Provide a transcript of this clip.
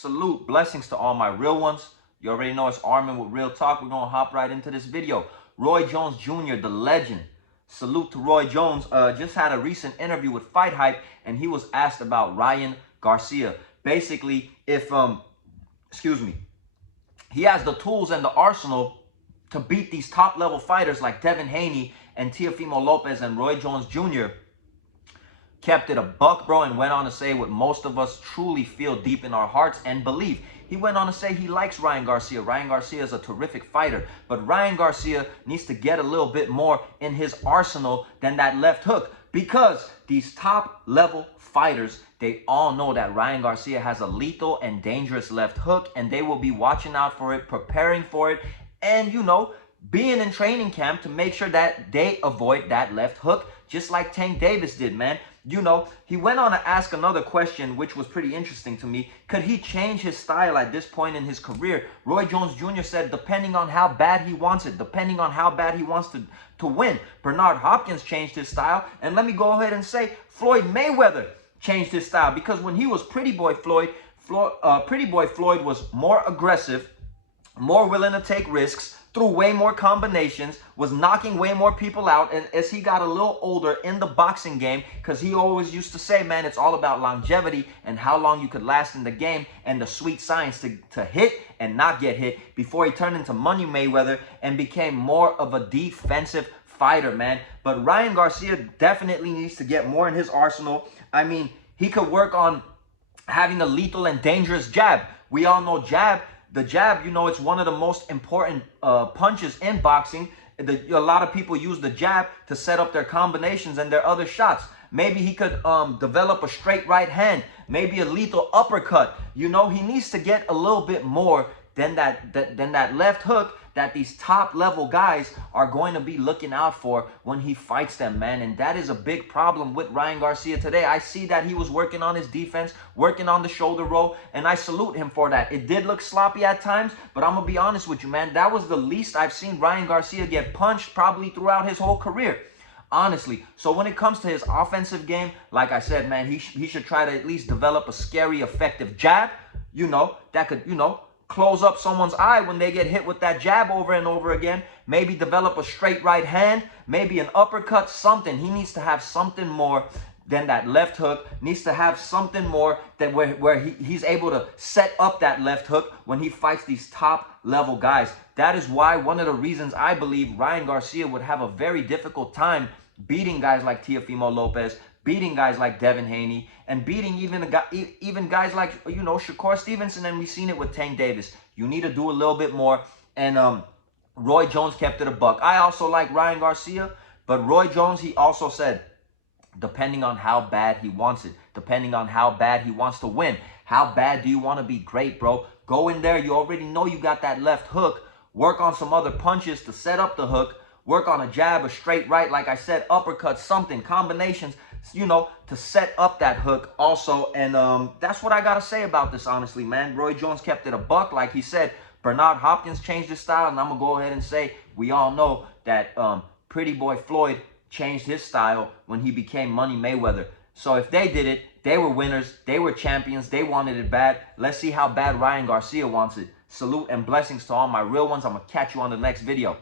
Salute, blessings to all my real ones. You already know it's Armin with Real Talk. We're going to hop right into this video. Roy Jones Jr., the legend. Salute to Roy Jones. Just had a recent interview with Fight Hype, and he was asked about Ryan Garcia. Basically, if, he has the tools and the arsenal to beat these top-level fighters like Devin Haney and Teofimo Lopez and Roy Jones Jr., kept it a buck, bro, and went on to say what most of us truly feel deep in our hearts and believe. He went on to say he likes Ryan Garcia. Ryan Garcia is a terrific fighter, but Ryan Garcia needs to get a little bit more in his arsenal than that left hook, because these top-level fighters, they all know that Ryan Garcia has a lethal and dangerous left hook, and they will be watching out for it, preparing for it, and, you know, being in training camp to make sure that they avoid that left hook, just like Tank Davis did, man. You know, he went on to ask another question, which was pretty interesting to me. Could he change his style at this point in his career? Roy Jones Jr. said, depending on how bad he wants it, depending on how bad he wants to win. Bernard Hopkins changed his style. And let me go ahead and say, Floyd Mayweather changed his style, because when he was Pretty Boy Floyd was more aggressive, more willing to take risks, threw way more combinations, was knocking way more people out. And as he got a little older in the boxing game, because he always used to say, man, it's all about longevity and how long you could last in the game and the sweet science to hit and not get hit, before he turned into Money Mayweather and became more of a defensive fighter, man. But Ryan Garcia definitely needs to get more in his arsenal. I mean, he could work on having a lethal and dangerous jab. We all know the jab, you know, it's one of the most important punches in boxing. A lot of people use the jab to set up their combinations and their other shots. Maybe he could develop a straight right hand, maybe a lethal uppercut. You know, he needs to get a little bit more than that left hook that these top-level guys are going to be looking out for when he fights them, man. And that is a big problem with Ryan Garcia today. I see that he was working on his defense, working on the shoulder roll, and I salute him for that. It did look sloppy at times, but I'm going to be honest with you, man. That was the least I've seen Ryan Garcia get punched probably throughout his whole career, honestly. So when it comes to his offensive game, like I said, man, he should try to at least develop a scary, effective jab, you know, that could, you know, close up someone's eye when they get hit with that jab over and over again. Maybe develop a straight right hand, maybe an uppercut, something. He needs to have something more than that left hook. Needs to have something more that where he's able to set up that left hook when he fights these top level guys. That is why one of the reasons I believe Ryan Garcia would have a very difficult time beating guys like Teofimo Lopez, beating guys like Devin Haney, and beating even guys like, you know, Shakur Stevenson, and we've seen it with Tank Davis. You need to do a little bit more, and Roy Jones kept it a buck. I also like Ryan Garcia, but Roy Jones, he also said, depending on how bad he wants it, depending on how bad he wants to win, how bad do you want to be great, bro? Go in there, you already know you got that left hook, work on some other punches to set up the hook, work on a jab, a straight right, like I said, uppercut, something, combinations, you know, to set up that hook also. And that's what I got to say about this, honestly, man. Roy Jones kept it a buck. Like he said, Bernard Hopkins changed his style, and I'm going to go ahead and say we all know that Pretty Boy Floyd changed his style when he became Money Mayweather. So if they did it, they were winners, they were champions, they wanted it bad. Let's see how bad Ryan Garcia wants it. Salute and blessings to all my real ones. I'm going to catch you on the next video.